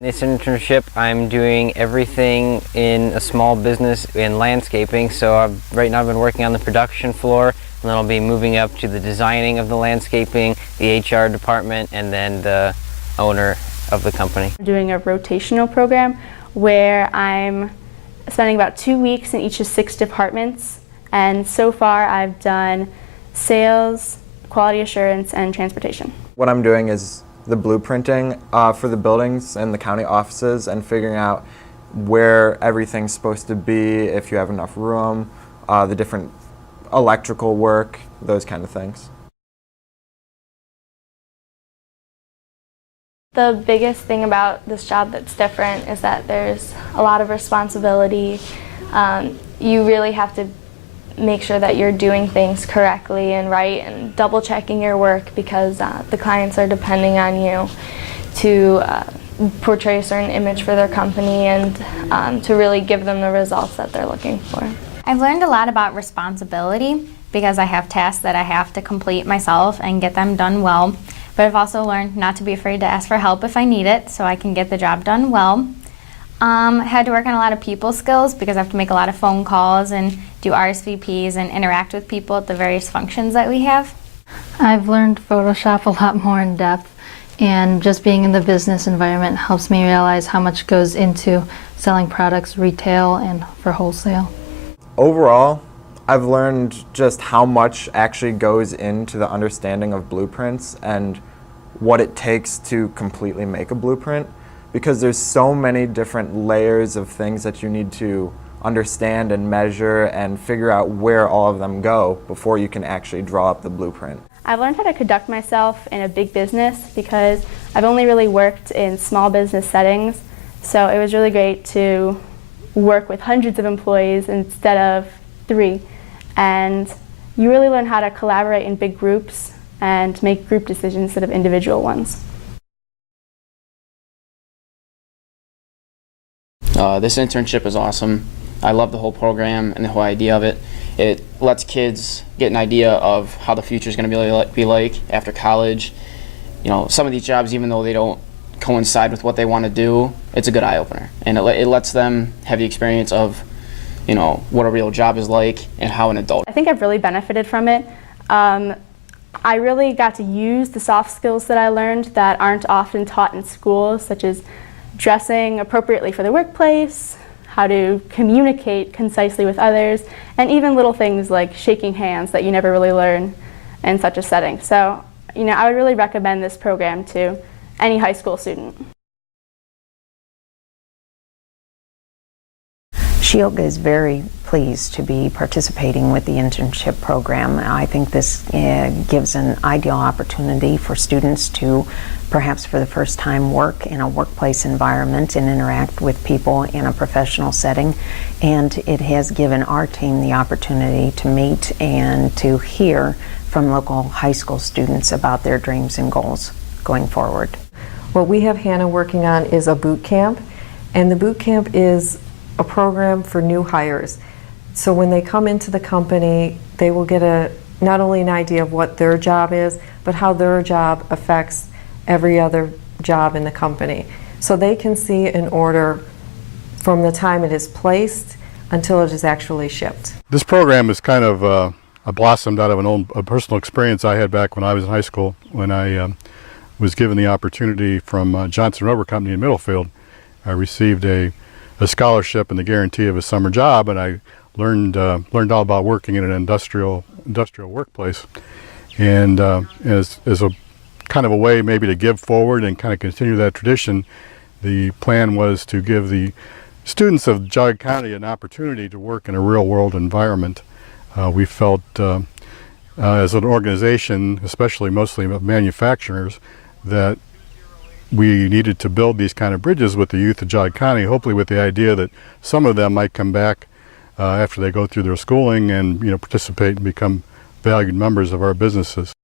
This internship, I'm doing everything in a small business in landscaping. So right now I've been working on the production floor, and then I'll be moving up to the designing of the landscaping, the HR department, and then the owner of the company. I'm doing a rotational program where I'm spending about 2 weeks in each of 6 departments, and so far I've done sales, quality assurance, and transportation. What I'm doing is the blueprinting for the buildings and the county offices, and figuring out where everything's supposed to be, if you have enough room, the different electrical work, those kind of things. The biggest thing about this job that's different is that there's a lot of responsibility. You really have to make sure that you're doing things correctly and right, and double checking your work, because the clients are depending on you to portray a certain image for their company and to really give them the results that they're looking for. I've learned a lot about responsibility because I have tasks that I have to complete myself and get them done well. But I've also learned not to be afraid to ask for help if I need it, so I can get the job done well. I had to work on a lot of people skills because I have to make a lot of phone calls and do RSVPs and interact with people at the various functions that we have. I've learned Photoshop a lot more in depth, and just being in the business environment helps me realize how much goes into selling products retail and for wholesale. Overall, I've learned just how much actually goes into the understanding of blueprints and what it takes to completely make a blueprint, because there's so many different layers of things that you need to understand and measure and figure out where all of them go before you can actually draw up the blueprint. I've learned how to conduct myself in a big business because I've only really worked in small business settings, so it was really great to work with hundreds of employees instead of 3. And you really learn how to collaborate in big groups and make group decisions instead of individual ones. This internship is awesome. I love the whole program and the whole idea of it. It lets kids get an idea of how the future is going to be like after college. You know, some of these jobs, even though they don't coincide with what they want to do, it's a good eye-opener. And it lets them have the experience of, you know, what a real job is like and how an adult. I think I've really benefited from it. I really got to use the soft skills that I learned that aren't often taught in schools, such as dressing appropriately for the workplace, how to communicate concisely with others, and even little things like shaking hands that you never really learn in such a setting. So, you know, I would really recommend this program to any high school student. Geauga is very pleased to be participating with the internship program. I think this gives an ideal opportunity for students to perhaps for the first time work in a workplace environment and interact with people in a professional setting. And it has given our team the opportunity to meet and to hear from local high school students about their dreams and goals going forward. What we have Hannah working on is a boot camp, and the boot camp is a program for new hires. So when they come into the company, they will get not only an idea of what their job is, but how their job affects every other job in the company. So they can see an order from the time it is placed until it is actually shipped. This program is kind of blossomed out of a personal experience I had back when I was in high school, when I was given the opportunity from Johnson Rubber Company in Middlefield. I received a scholarship and the guarantee of a summer job, and I learned all about working in an industrial workplace. And as a kind of a way maybe to give forward and kind of continue that tradition, the plan was to give the students of Geauga County an opportunity to work in a real-world environment. We felt as an organization, especially mostly manufacturers, that we needed to build these kind of bridges with the youth of Geauga County, hopefully with the idea that some of them might come back after they go through their schooling and, you know, participate and become valued members of our businesses.